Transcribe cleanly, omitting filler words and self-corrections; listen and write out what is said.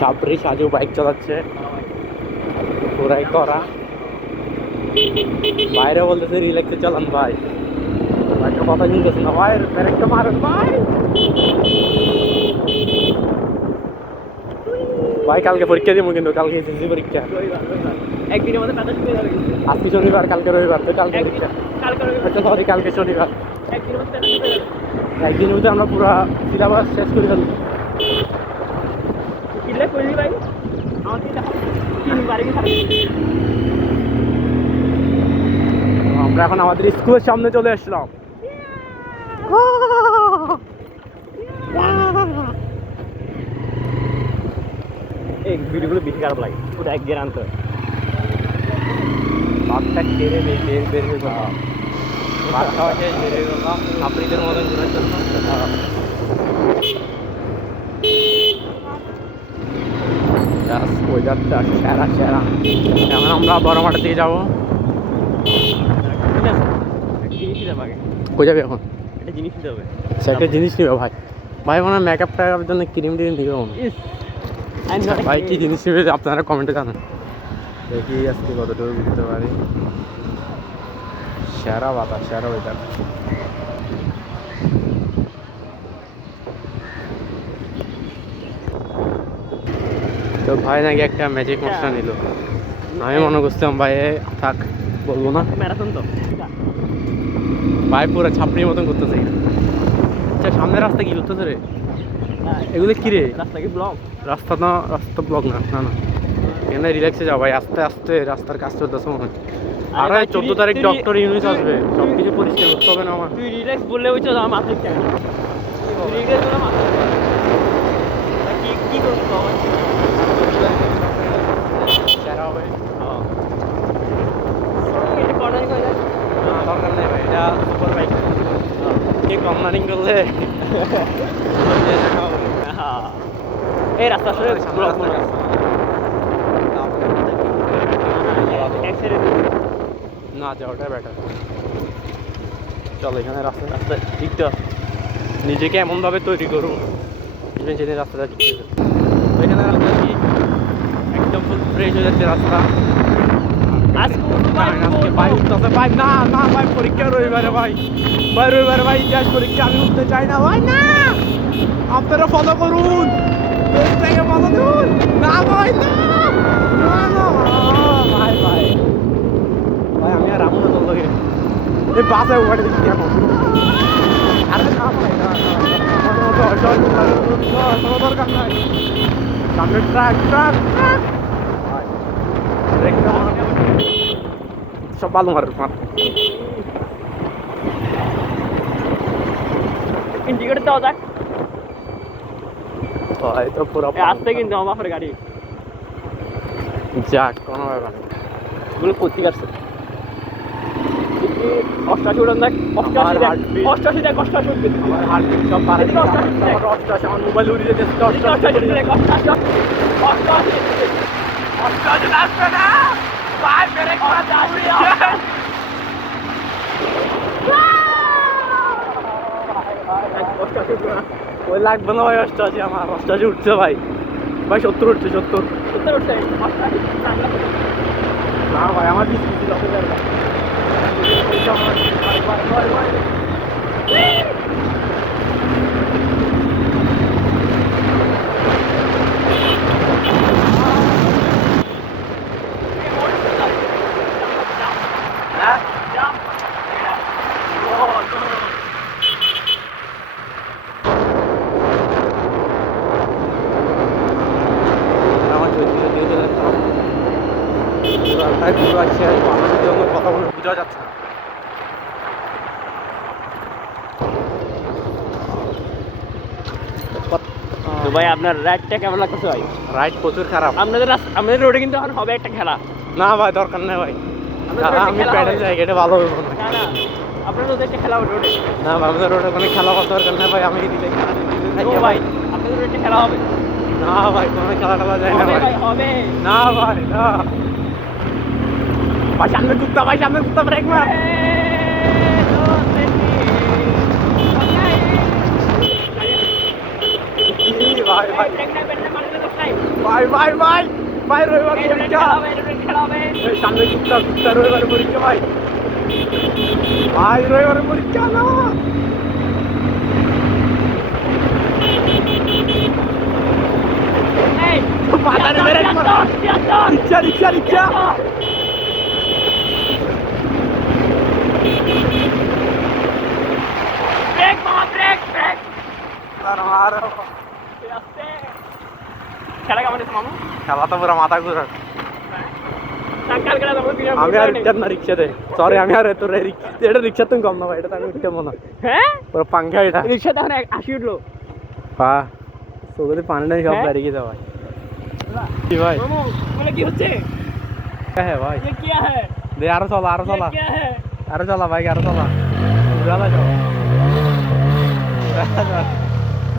Sabri Saju bike চালাচ্ছে পুরাই করা। বাইরে বলতেছে রিল্যাক্সে চালান ভাই, একটা কথা শুনতেছে না ভাই, ব্রেকটা মারেন ভাই। ভাই কালকে পরীক্ষা দিব, কিন্তু কালকে এসএসসি পরীক্ষা। একদিনের মধ্যে কাজ হয়ে যাবে। আজকে শনিবার, কালকে রবিবার, তো কালকে পরীক্ষা। আচ্ছা সরি, কালকে শনিবার। একদিনের মধ্যে কাজ হয়ে যাবে। একদিনের মধ্যে আমরা পুরো সিলেবাস শেষ করে ফেলবো। কিনলে করবি ভাই, আমার তিন বারে কি খাবি? আমরা এখন আমাদের স্কুলের সামনে চলে আসলাম। এই ভিডিওগুলো বেশি খারাপ লাগে, ওটা এক গের আনতে ভাতটা খেয়ে বের হয়ে গেলাম। ভাত খাওয়া শেষ, বের হয়ে গেলাম আপনাদের মতন ঘুরার জন্য। ওয়েদারটা সেরা সেরা। এখন আমরা বড় মাঠের দিকে যাবো। ঠিক আছে, একটা জিনিস যাবে আগে, কই যাবি এখন? একটা জিনিস নিতে হবে। সে একটা জিনিস নিবে ভাই। ভাই মনে হয় মেকআপ টেকআপের জন্য ক্রিম টিম নিবে মনে হয়। ভাই কি জিনিস নিবে আপনারা কমেন্টে জানান। দেখি আজকে কতটুকু বুঝতে পারি। সেরা বাতাস, সেরা ওয়েদার। তো ভাই নাকি একটা ম্যাজিক মশলা নিল। আমি মনে করছিলাম ভাই থাক, বলবো না। ম্যারাথন তো ভাই পুরো ছাপড়ির মতন করতেছে। আচ্ছা সামনের রাস্তা কি করতেছে রে? এগুলো কি রে? রাস্তা কি ব্লক? রাস্তা ব্লক না, না না, এখানে রিল্যাক্সে যাও ভাই, আস্তে আস্তে রাস্তার কাজ চলতেছে মনে হয়। আর 14 তারিখ ডক্টর ইউনুস আসবে, সব কিছু পরিষ্কার করতে হবে না আমার। তুই রিল্যাক্স বললে ওই চল আমার মাথায় কেন রিল্যাক্স বলে মাথায় কি কি করছিস বাবা? সেরা হবে। এটা কর্নারিং হয়ে যায় না দরকার নেই ভাই, এটা সুপার বাইক। কে কর্নারিং করলে হ্যাঁ, এই রাস্তা আসলে ব্লক মনে হয়। এক সাইডে না যাওয়াটাই বেটার। চল এখানে রাস্তা রাস্তা দিকটা নিজেকে এমনভাবে তৈরি করুন যেন রাস্তাটা ঠিক হয়ে যায়। তো এখানে রাস্তা কি একদম ফুল ফ্রেশ হয়ে যাচ্ছে রাস্তা। আজকে ভাই উঠতেছে ভাই, না না ভাই পরীক্ষা রবিবারে ভাই, ভাই রবিবারে ভাই ইতিহাস পরীক্ষা, আমি উঠতে চাই না ভাই। না আপনারা ফলো করুন, থেকে ফলো করুন। না ভাই না না না ভাই ভাই ভাই, আমি আর রামুনা চলতো গে এই বাসে উঠে দিচ্ছি এখন। আরে না ভাই না কোনো দরকার নাই। সামনে ট্রাক ট্রাক ট্রাক সব ভালো মার ইন্ডিকেটর দাও যাক। ভাই তো পুরো আসতে কিন্তু আমার বাপের গাড়ি যাক, কোনো ব্যাপার না। এগুলো কোথেকে আসছে? 88 উড়ান দেখ, 88 দেখ, 88 দেখ, 88 আমার হার্টবিট সব বাড়ে দিচ্ছে। আমার 88, আমার মোবাইল উড়ে যেতেছে 88 দেখ, 88 আসবে না ভাই, ব্রেক মার ওই লাগবে না ভাই 88, আমার 88 উঠছে ভাই, ভাই 70 উঠছে, 70 উঠছে না ভাই আমার বিশ ছিল। কথা বলে বোঝা যাচ্ছে না। তো ভাই আপনার রাইডটা কেমন লাগতেছে ভাই? রাইড প্রচুর খারাপ। আমাদের রোডে কিন্তু এখন হবে একটা খেলা। না ভাই দরকার নেই ভাই, আমি প্যাডেল যাই, এটা ভালো হবে না। না না, আপনার রোডে একটা খেলা হবে রোডে। না ভাই আমাদের রোডে কোনো খেলা করার দরকার নেই ভাই, আমি দিলে ভাই আপনাদের রোডে একটা খেলা হবে। না ভাই কোনো খেলা টেলা যায় না ভাই, হবে না ভাই না ভাই। সামনে কুত্তা ভাই, সামনে কুত্তা, ব্রেক মার। ভাই ভাই ভাই সামনে কুত্তা রবিবারে পরীক্ষা ভাই ভাই রবিবারে পরীক্ষা না বাজারে বেড়ে রিক্সা রিক্সা রিক্সা ব্রেক মামা ব্রেক ব্রেক খেলা কেমন হয়েছে মামু? খেলা তো পুরো মাথা ঘুরার কালকে রাতে আমরা দুজন আমি আর রিক্সার না রিক্সাতে সরি আমি আর তোর এটা রিক্সা তুমি কম না ভাই এটা তো আমি উঠতে মনে হ্যাঁ পুরো পাঙ্খা এটা রিক্সা তখন 80 উঠলো হ্যাঁ তোদের পানি নাই সব বেরিয়ে গেছে ভাই কি ভাই মামু বলে কি হচ্ছে হ্যাঁ ভাই ये क्या है দে আরো চলা আরো চলা ये क्या है আরো চলা ভাই আরো চলা চলা